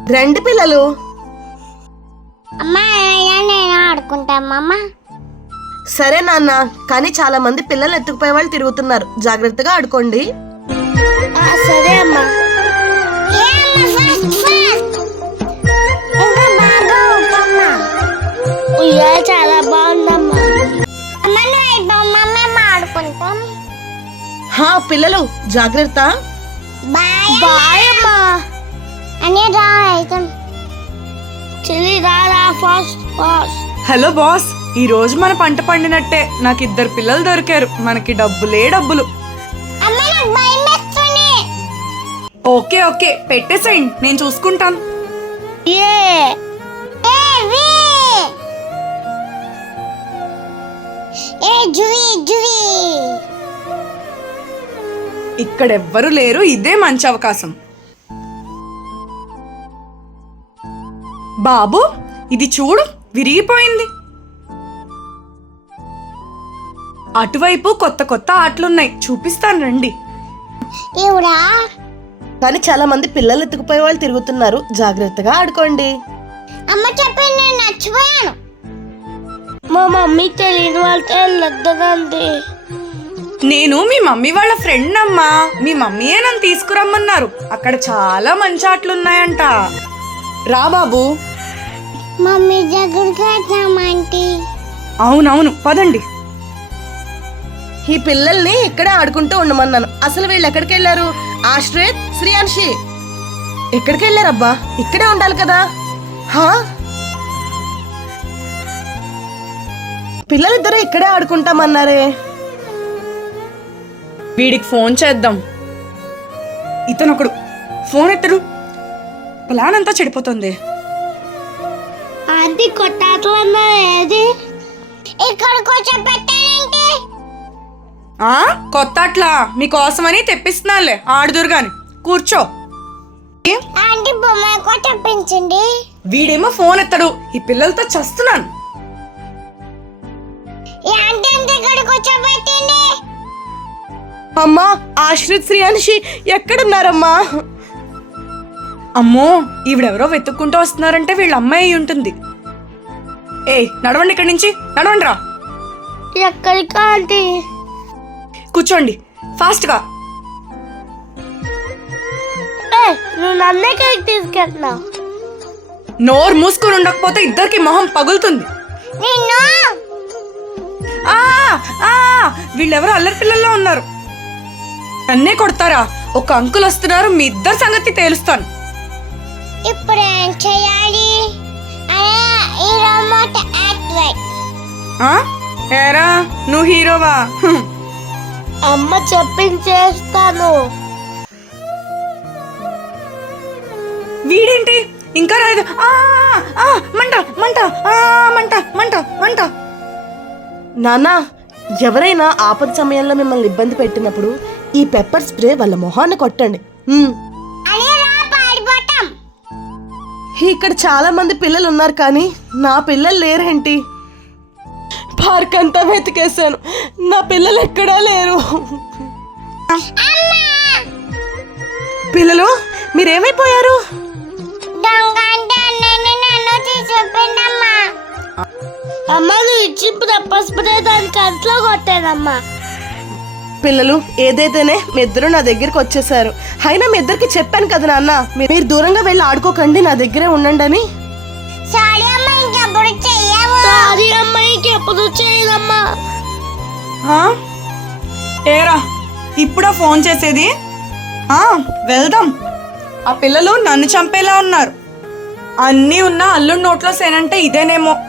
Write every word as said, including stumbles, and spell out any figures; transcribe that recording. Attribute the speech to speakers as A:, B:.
A: రండి పిల్లలు.
B: అమ్మా నేను ఆడుకుంటామమ్మా.
A: సరే నాన్న, కానీ చాలా మంది పిల్లలు ఎత్తుకుపోయే వాళ్ళు తిరుగుతున్నారు, జాగ్రత్తగా ఆడుకోండి.
B: సరే అమ్మా. చాలా బాగుందమ్మా. అమ్మ నువ్వు మేము ఆడుకుంటాం.
A: హా పిల్లలు జాగ్రత్త.
B: బాయ్ బాయ్ అమ్మా. అని రా అయితే చెల్లి రా రా ఫాస్ట్ ఫాస్ట్.
C: హలో బాస్, ఈ రోజు మన పంట పండినట్టే. నాకు ఇద్దరు పిల్లలు దొరికారు. మనకి డబ్బులే డబ్బులు.
B: అమ్మ నాకు భయం వేస్తుంది.
C: ఓకే ఓకే పెట్టేసేయండి, నేను చూసుకుంటాను.
B: ఏ ఏ వి ఏ జువి జువి.
C: ఇక్కడెవ్వరూ లేరు, ఇదే మంచి అవకాశం. బాబు ఇది చూడు, విరిగిపోయింది. అటువైపు కొత్త కొత్త ఆటలున్నాయి, చూపిస్తాను రండి.
B: ఎవరా?
A: కానీ చాలా మంది పిల్లలు ఎత్తుకుపోయే వాళ్ళు తిరుగుతున్నారు, జాగ్రత్తగా ఆడుకోండి.
B: అమ్మ చెప్పింది నేను నచ్చిపోయాను. మా మమ్మీ తెలియని వాళ్ళతో వెళ్ళొద్దండి.
C: నేను మీ మమ్మీ వాళ్ళ ఫ్రెండ్ అమ్మా. మీ మమ్మీయే నన్ను తీసుకురమ్మన్నారు. అక్కడ చాలా మంచి ఆటలున్నాయంట. రా బాబు.
B: మమ్మీ దగ్గరికి వచ్చామంటీ.
C: అవునవును పదండి.
A: ఈ పిల్లల్ని ఇక్కడే ఆడుకుంటూ ఉండమన్నాను. అసలు వీళ్ళు ఎక్కడికి వెళ్ళారు? ఆశ్రిత్, శ్రీయాన్షి ఎక్కడికి వెళ్ళారబ్బా? ఇక్కడే ఉండాలి కదా. హా పిల్లలిద్దరూ ఇక్కడే ఆడుకుంటామన్నారే.
C: వీడికి ఫోన్ చేద్దాం. ఇతను ఒకడు ఫోన్ ఎత్తడు. ప్లాన్ అంతా చెడిపోతుంది.
B: ఆంటీ కొట్టాటలు ఏది? ఇక్కడికి వచ్చి పెట్టానంటే
C: ఆ కొత్త అట్లా మీకోసమని తెప్పిస్తున్నానులే, ఆడుదురు గాని. కూర్చో.
B: ఆంటీ బొమ్మ ఎక్కువ తెప్పించండి.
C: వీడేమో ఫోన్ ఎత్తడు. ఈ పిల్లలతో చస్తున్నాను.
B: ఈ ఆంటీ అంటే ఇక్కడికి వచ్చి పెట్టండి.
A: అమ్మా, ఆశ్రిత్, శ్రీయాన్షి ఎక్కడున్నారమ్మా?
C: అమ్మో, ఈవిడెవరో వెతుక్కుంటూ వస్తున్నారంటే వీళ్ళ అమ్మాయి అయి ఉంటుంది. ఏ నడవండి, ఇక్కడి నుంచి నడవండి. రా.
B: ఎక్కడికి ఆంటీ?
C: కూర్చోండి ఫాస్ట్ గా.
B: నువ్వు నన్ను ఎక్కడికి తీసుకెళ్తున్నావు?
C: నోరు మూసుకొని ఉండకపోతే ఇద్దరికి మొహం పగులుతుంది.
B: నిన్ను
C: ఆ ఆ వీళ్ళెవరో అల్లరి పిల్లల్లో ఉన్నారు. అన్నే కొడతారా? ఒక అంకుల్ వస్తున్నారు, మీ ఇద్దరు సంగతి తేలుస్తాను.
B: ఇప్పుడు ఏం చేయాలి? ఈ రిమోట్ యాక్టివేట్.
C: ఆ ఏరా నువ్వు హీరోవా?
B: అమ్మ చెప్పించేస్తాను.
C: వీడేంటి ఇంకా రాలేదు? ఆ ఆ మంట మంట ఆ మంట మంట మంట.
A: నానా, ఎవరైనా ఆపద సమయంలో మిమ్మల్ని ఇబ్బంది పెట్టినప్పుడు ఈ పెప్పర్ స్ప్రే వాళ్ళ మొహాన్ని కొట్టండి. ఇక్కడ చాలా మంది పిల్లలు ఉన్నారు, కానీ నా పిల్లలు లేరేంటి? పార్క్ అంతా వెతికేశాను, నా పిల్లలు ఎక్కడా లేరు. పిల్లలు మీరేమైపోయారు?
B: అమ్మ నువ్వు ఇచ్చి పెప్పర్ స్ప్రే దాని కంట్లో కొట్టానమ్మా.
A: పిల్లలు ఏదైతేనే మీ ఇద్దరు నా దగ్గరికి వచ్చేసారు. అయినా మీ ఇద్దరికి చెప్పాను కదా నాన్న, మీరు దూరంగా వెళ్ళి ఆడుకోకండి, నా దగ్గరే ఉండండి అని.
B: సారీ అమ్మ, ఇంకెప్పుడు చెయ్యము. సారీ అమ్మ, ఇంకెప్పుడు చేయదమ్మా.
C: ఏరా ఇప్పుడా ఫోన్ చేసేది? ఆ వెళ్దాం. ఆ పిల్లలు నన్ను చంపేలా ఉన్నారు. అన్నీ ఉన్నా అల్లుడి నోట్లో సేనంటే ఇదేనేమో.